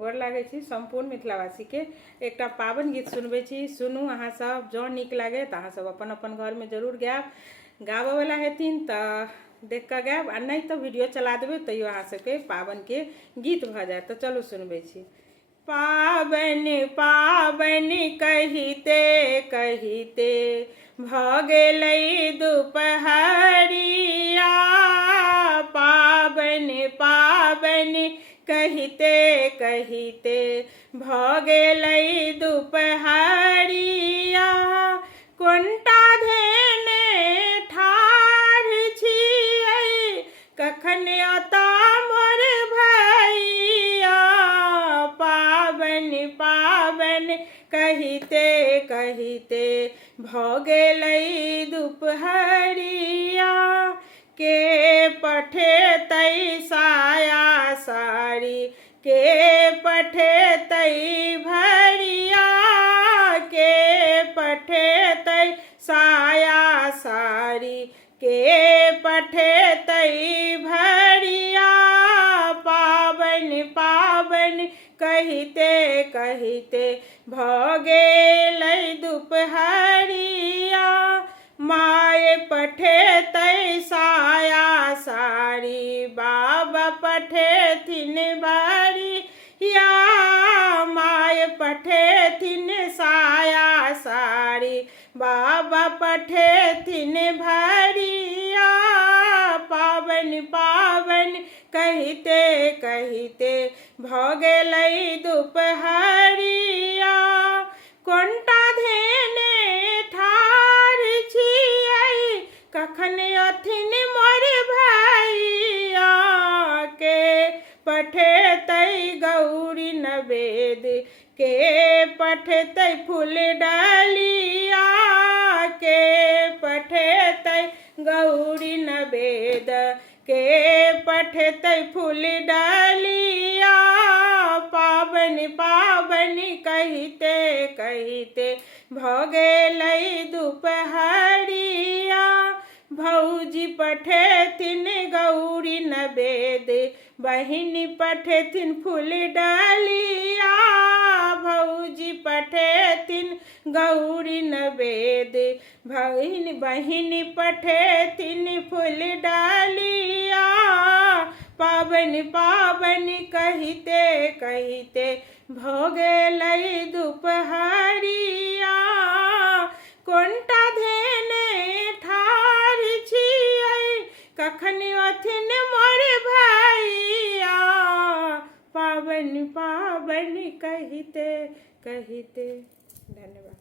गोर लागे छी संपूर्ण मिथिलावासी के एकटा पावन गीत सुनबे छी। सुनू अहाँ सब, जो निक लागे तो अहाँ सब अपन अपन घर में जरूर गायब। गाबे वाला हेथिन तो देख कर गायब, आ नहीं तो वीडियो चला देवे तैयो अहाँ सबके पावन के गीत भ जाए। तो चलो सुनबे छी। पावन पावन कहिते कहिते भ गेलै दुपहरिया, पावन पावन कहिते कहिते भ गेलै दुपहरिया। कोनटा धेने ठाढ़ छियै, कखन अता मोर भैया, पावन पावन कहिते कहिते भ गेलै दुपहरिया। के पठेतै साया साड़ी, के पठेतै भरिया, के पठेतै साया साड़ी, के पठेतै भरिया। पावन पावन कहिते कहिते भ गेलै दुपहरिया। माय पठेतै साया साड़ी, बाबा पठेथिन भरिया। माय पठेथिन साया साड़ी, बाबा पठेथिन भरिया। पावन पावन कहिते कहिते भ गेलै दुपहरिया। कोनटा धेने ठाढ़ छियै, कखन अथिन मोर भैया। के पठेतै गौरी नवेद, के पठेतै फूल डालिया, के पठेतै गौरी नवेद, के पठेतै फूल डालिया। पावन पावन कहिते कहिते भ गेलै दुपहरिया। भौजी पठेथिन गौरी नवेद, बहिन पठेथिन फूल डालिया। भौजी पठेथिन गौरी नवेद, बहिन पठेथिन फूल डालिया। पावन पावन कहिते कहिते भ गेलै दुपहरिया। कोनटा धेने ठाढ़ छियै, कखन अथिन मोर भैया। पावन पावन कहिते कहिते। धन्यवाद।